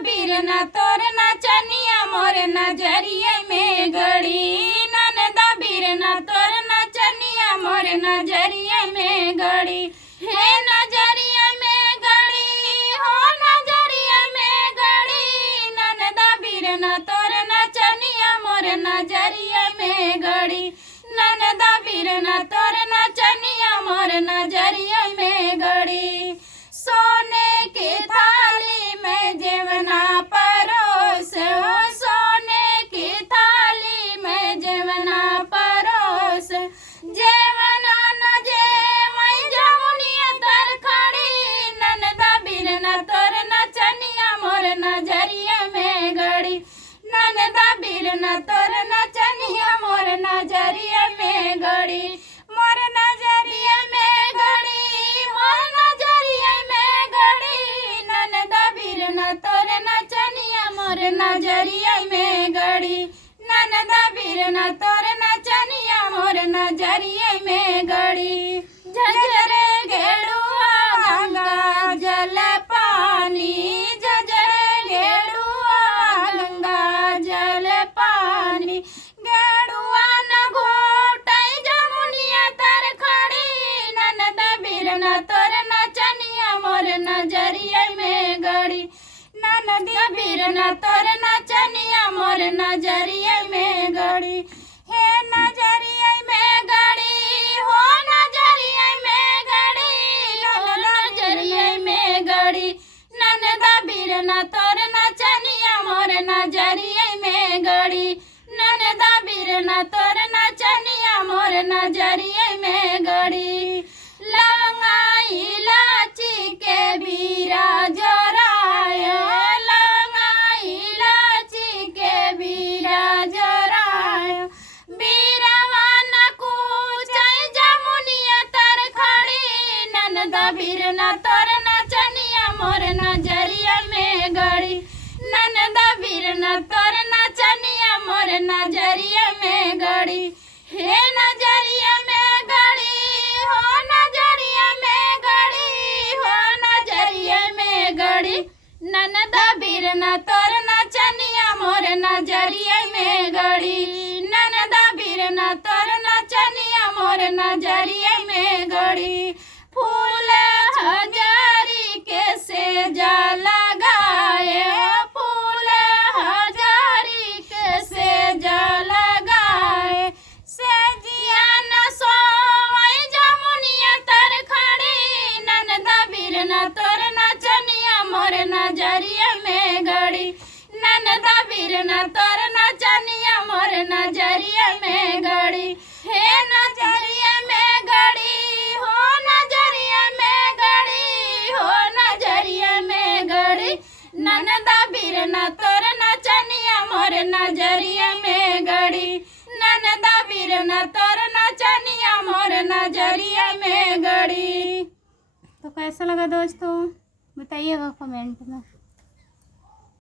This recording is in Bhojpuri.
बीरना तोर नचनिया मोर नजरिए में गड़ी। ननदा बीरना तोर नचनिया मोर नजरिए में गड़ी। हे नजरिए में गड़ी हो नजरिए में गड़ी। ननदा बीरना तोर नचनिया मोर नजरिए में गड़ी। ननदा बीरना तोर नचनिया मोर नजरिए में गड़ी। सोने की थाली में जेवना परोस हो सोने की थाली में जेवना परोस। जेवना न जेवई जमुनिया तर खड़ी। ननदा बीरना तोर नचनिया मोर नजरिए में गड़ी। ननदा बीरना तोर नचनिया मोर नजरिए में गड़ी। मोर नजरिए में गड़ी मोर नजरिए में गड़ी। ननदा बीरना तोर नचनिया मोर नजरिए में गड़ी। ननदा बीरना तोर नचनिया मोर नजरिए में गड़ी। झझरे घेड़ुआ गंगा जल पानी। झझरे घेड़ुआ गंगा जल पानी। घेड़ुआ न घोटई जमुनिया तर खड़ी। ननदा बीरना तोर नचनिया मोर नजरिए में गड़ी। ननदा बीरना तोर नचनिया मोर नजरिए में गड़ी। हे नजरिए में गड़ी हो नजरिए में गड़ी। नजरिए में गड़ी। ननदा बीरना तोर नचनिया मोर नजरिए में गड़ी। ननदा बीरना तोर नचनिया मोर नजरिए में गड़ी। लवंगा इलाची के बीरा जोरायो। लवंगा इलाची के बीरा जोरायो। बीरवा न कूचई जमुनिया तर खड़ी। ननदा बीरना तोर नचनिया मोर नजरिए में गड़ी। ननदा बीरना तोर नचनिया मोर नजरिए में गड़ी। हे नजरिए में गड़ी हो नजरिए में गड़ी हो नजरिए में गड़ी। ननदा बीरना तोर नचनिया मोर नजरिए में गड़ी। ननदा बीरना तोर नचनिया मोर नजरिए में गड़ी। फूल हजारी के सेजा लगाए। फूल हजारी के सेजा लगाए। सेजिया न सोवई जमुनिया तर खड़ी। ननदा बीरना तोर नचनिया मोर नजरिए में गड़ी। ननदा बीरना तोर नचनिया मोर नजरिए में गड़ी। हे नजरिए में गड़ी हो नजरिए में गड़ी हो नजरिए में गड़ी। ननदा बीरना तोर नचनिया मोर नजरिए में गड़ी। ननदा बीरना तोर नचनिया मोर नजरिए में गड़ी। तो कैसा लगा दोस्तों बताइएगा कमेंट में।